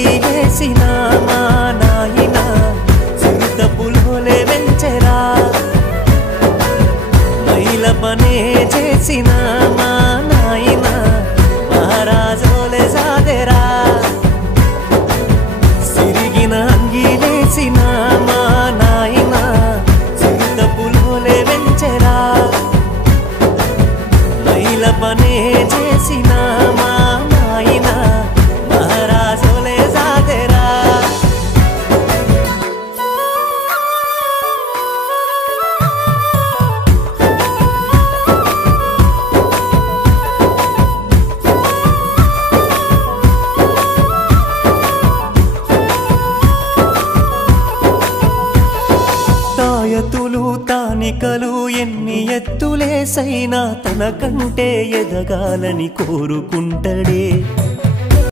అంగీలేసిన మా నాయన చింత పులోలే వెంచెరా మైల పనే చేసిన మా నాయన మహారాజోలే సాదెరా సిరిగిన అంగీలేసిన మా నాయన చింత పులోలే వెంచెరా మైల పనే చేసిన మా నాయన మహారాజోలే సాదెరా తాయతులు తానికలు ఎన్ని ఎత్తులేసైనా తనకంటే ఎదగాలని కోరుకుంటడే